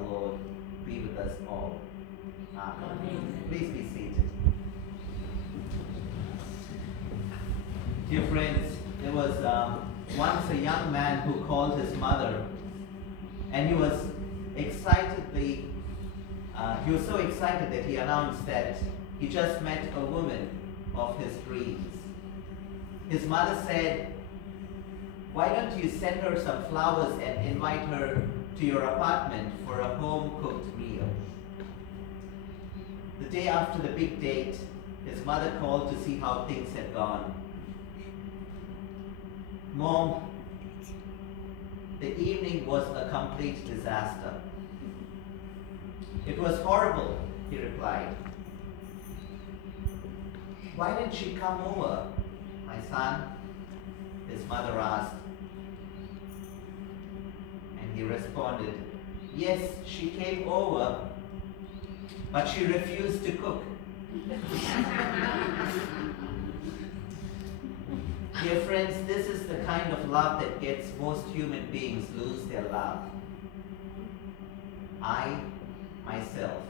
our Lord be with us all. Amen. Amen. Please be seated. Dear friends, there was once a young man who called his mother, and he was so excited that he announced that he just met a woman of his dreams. His mother said, "Why don't you send her some flowers and invite her to your apartment for a home-cooked meal?" The day after the big date, his mother called to see how things had gone. "Mom, the evening was a complete disaster." "It was horrible," he replied. "Why didn't she come over, my son?" his mother asked. And he responded, "Yes, she came over, but she refused to cook." Dear friends, this is the kind of love that gets most human beings lose their love. I, myself.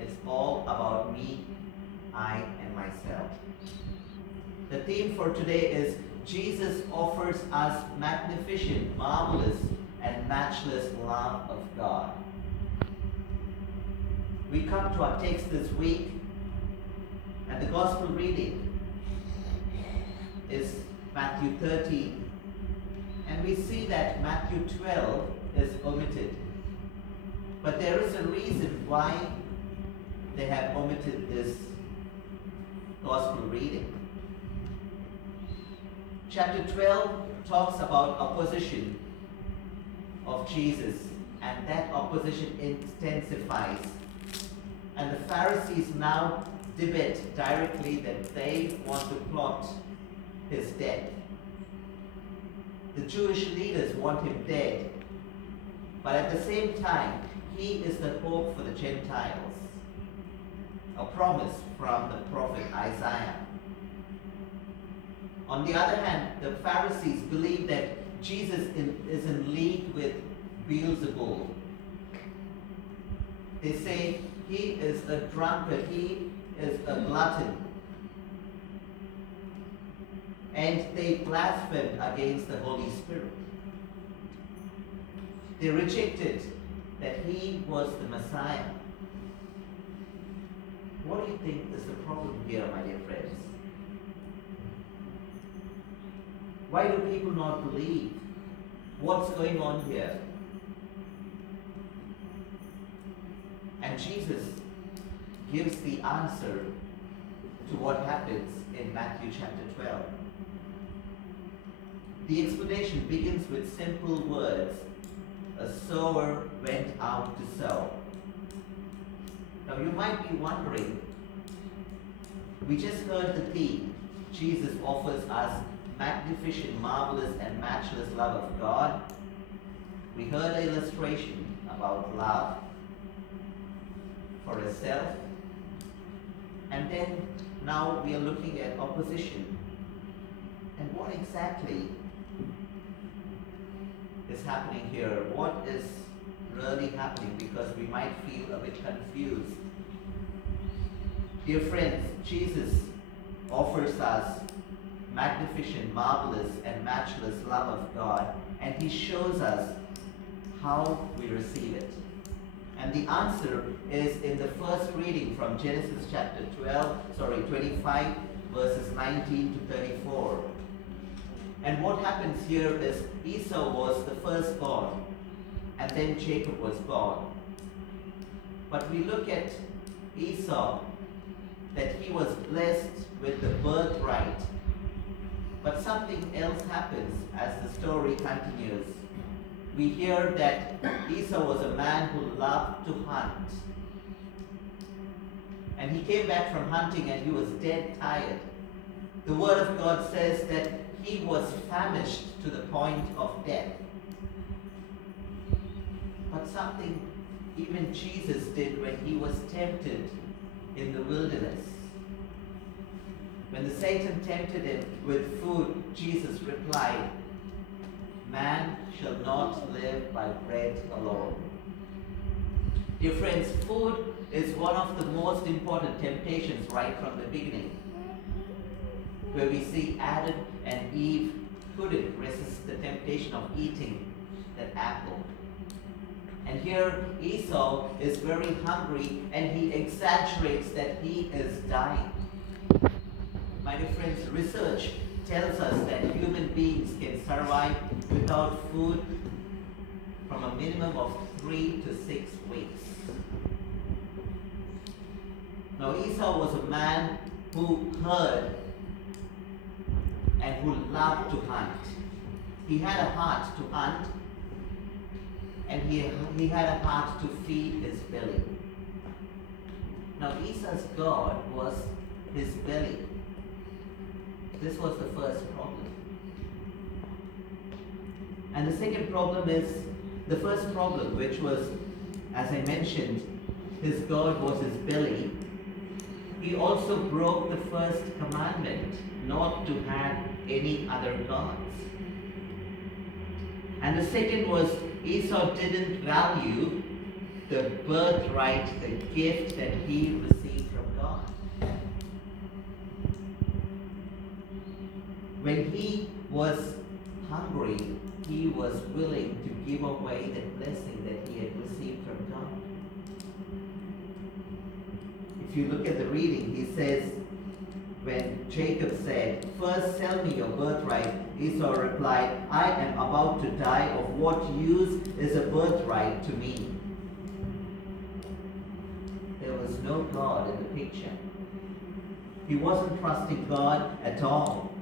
It's all about me, I, and myself. The theme for today is Jesus offers us magnificent, marvelous, and matchless love of God. We come to our text this week, and the gospel reading is Matthew 13, and we see that Matthew 12 is omitted. But there is a reason why they have omitted this gospel reading. Chapter 12 talks about opposition of Jesus, and that opposition intensifies. And the Pharisees now debate directly that they want to plot his death. The Jewish leaders want him dead, but at the same time, he is the hope for the Gentiles, a promise from the prophet Isaiah. On the other hand, the Pharisees believe that Jesus is in league with Beelzebul. They say he is a drunkard, he is a glutton, and they blaspheme against the Holy Spirit. They rejected that he was the Messiah. What do you think is the problem here, my dear friends? Why do people not believe? What's going on here? And Jesus gives the answer to what happens in Matthew chapter 12. The explanation begins with simple words. A sower went out to sow. Now you might be wondering, we just heard the theme. Jesus offers us magnificent, marvelous, and matchless love of God. We heard an illustration about love for itself. And then now we are looking at opposition. And what exactly is happening here? What is really happening? Because we might feel a bit confused. Dear friends, Jesus offers us magnificent, marvelous, and matchless love of God, and he shows us how we receive it. And the answer is in the first reading from Genesis chapter 25, verses 19 to 34. And what happens here is Esau was the firstborn, and then Jacob was born. But we look at Esau, that he was blessed with the birthright. But something else happens as the story continues. We hear that Esau was a man who loved to hunt. And he came back from hunting and he was dead tired. The word of God says that he was famished to the point of death. But something even Jesus did when he was tempted in the wilderness. When the Satan tempted him with food, Jesus replied, "Man shall not live by bread alone, Dear friends, food is one of the most important temptations right from the beginning, where we see Adam and Eve couldn't resist the temptation of eating that apple. And here Esau is very hungry and he exaggerates that he is dying. My dear friends, research tells us that human beings can survive without food from a minimum of 3 to 6 weeks. Now Esau was a man who heard and who loved to hunt. He had a heart to hunt, and he had a heart to feed his belly. Now Esau's God was his belly. This was the first problem. And the second problem is the first problem, which was, as I mentioned, his God was his belly. He also broke the first commandment, not to have any other gods. And the second was, Esau didn't value the birthright, the gift that he received from God. When he was hungry, he was willing to give away the blessing that he had received from God. If you look at the reading, he says, when Jacob said, "First sell me your birthright," Esau replied, "I am about to die. Of what use is a birthright to me?" There was no God in the picture. He wasn't trusting God at all.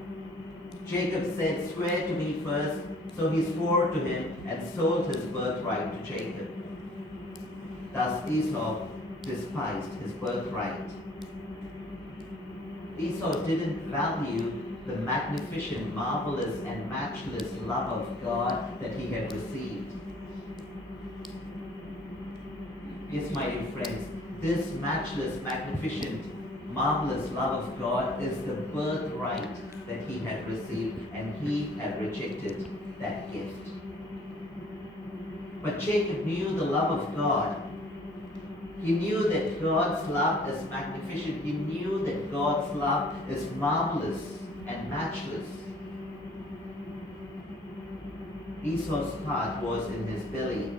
Jacob said, "Swear to me first." So he swore to him and sold his birthright to Jacob. Thus Esau despised his birthright. Esau didn't value the magnificent, marvelous, and matchless love of God that he had received. Yes, my dear friends, this matchless, magnificent, marvelous love of God is the birthright that he had received, and he had rejected that gift. But Jacob knew the love of God. He knew that God's love is magnificent. He knew that God's love is marvelous and matchless. Esau's heart was in his belly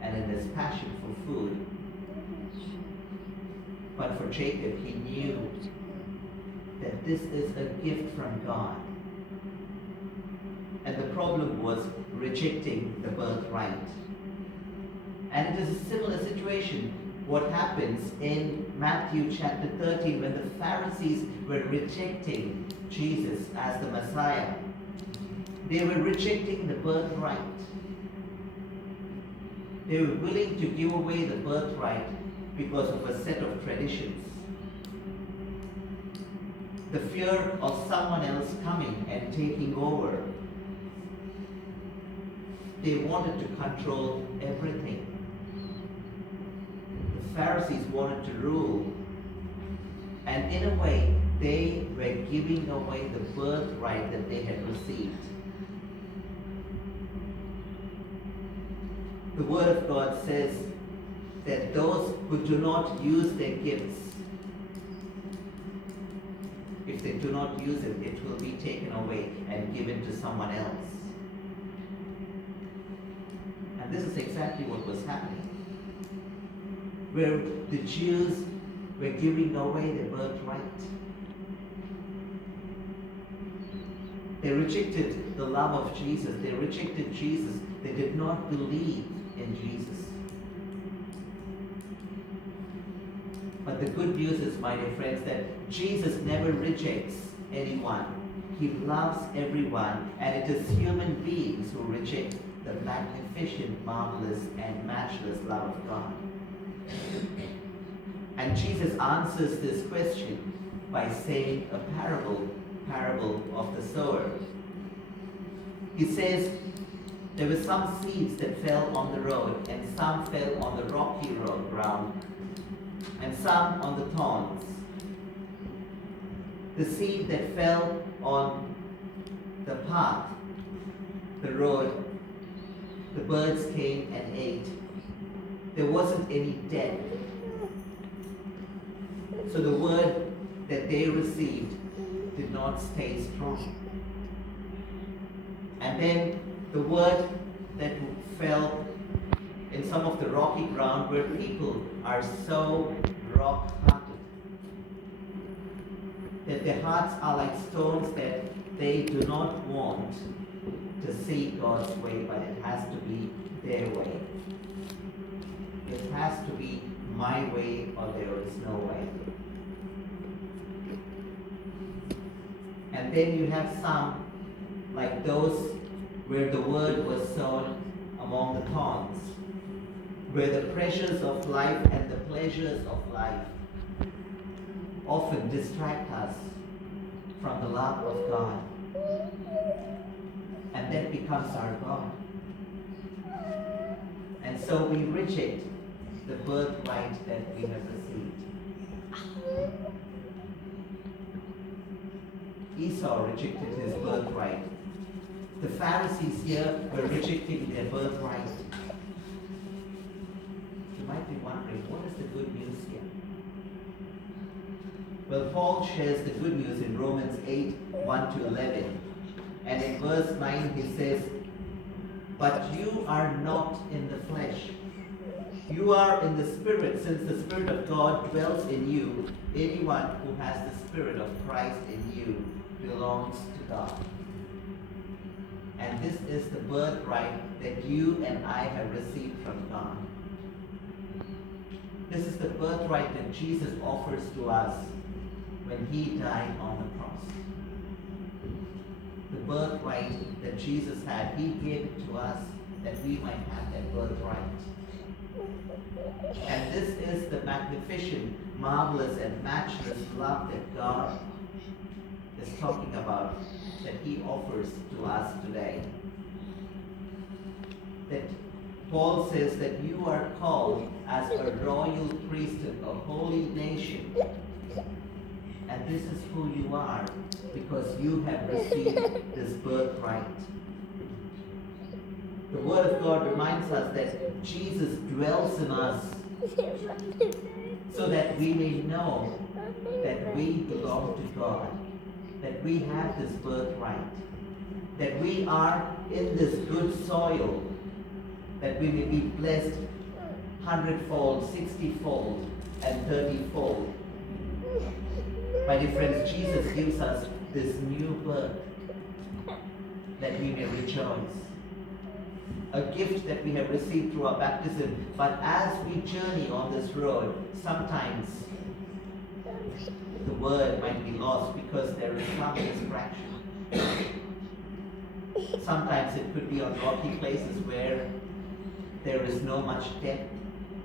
and in his passion for food. But for Jacob, he knew that this is a gift from God. And the problem was rejecting the birthright. And it is a similar situation what happens in Matthew chapter 13 when the Pharisees were rejecting Jesus as the Messiah. They were rejecting the birthright. They were willing to give away the birthright because of a set of traditions. The fear of someone else coming and taking over. They wanted to control everything. The Pharisees wanted to rule. And in a way, they were giving away the birthright that they had received. The Word of God says that those who do not use their gifts, if they do not use it, it will be taken away and given to someone else. And this is exactly what was happening. Where the Jews were giving away their birthright. They rejected the love of Jesus. They rejected Jesus. They did not believe in Jesus. But the good news is, my dear friends, that Jesus never rejects anyone. He loves everyone, and it is human beings who reject the magnificent, marvelous, and matchless love of God. And Jesus answers this question by saying a parable of the sower. He says, there were some seeds that fell on the road, and some fell on the rocky ground, and some on the thorns. The seed that fell on the path, the road, the birds came and ate. There wasn't any death. So the word that they received did not stay strong. And then the word that fell in some of the rocky ground where people are so rock-hearted that their hearts are like stones, that they do not want to see God's way, but it has to be their way. It has to be my way or there is no way. And then you have some, like those where the word was sown among the thorns, where the pressures of life and the pleasures of life often distract us from the love of God. And that becomes our God. And so we reject the birthright that we have received. Esau rejected his birthright. The Pharisees here were rejecting their birthright. You might be wondering, what is the good news here? Well, Paul shares the good news in Romans 8, 1 to 11. And in verse 9 he says, "But you are not in the flesh. You are in the Spirit, since the Spirit of God dwells in you. Anyone who has the Spirit of Christ in you belongs to God." And this is the birthright that you and I have received from God. This is the birthright that Jesus offers to us when he died on the cross. The birthright that Jesus had, he gave it to us that we might have that birthright. And this is the magnificent, marvelous, and matchless love that God is talking about, that he offers to us today. That Paul says that you are called as a royal priesthood, a holy nation. And this is who you are, because you have received this birthright. The Word of God reminds us that Jesus dwells in us so that we may know that we belong to God, that we have this birthright, that we are in this good soil, that we may be blessed 100-fold, 60-fold, and 30-fold. My dear friends, Jesus gives us this new birth that we may rejoice. A gift that we have received through our baptism. But as we journey on this road, sometimes the word might be lost because there is some distraction. Sometimes it could be on rocky places where there is no much depth.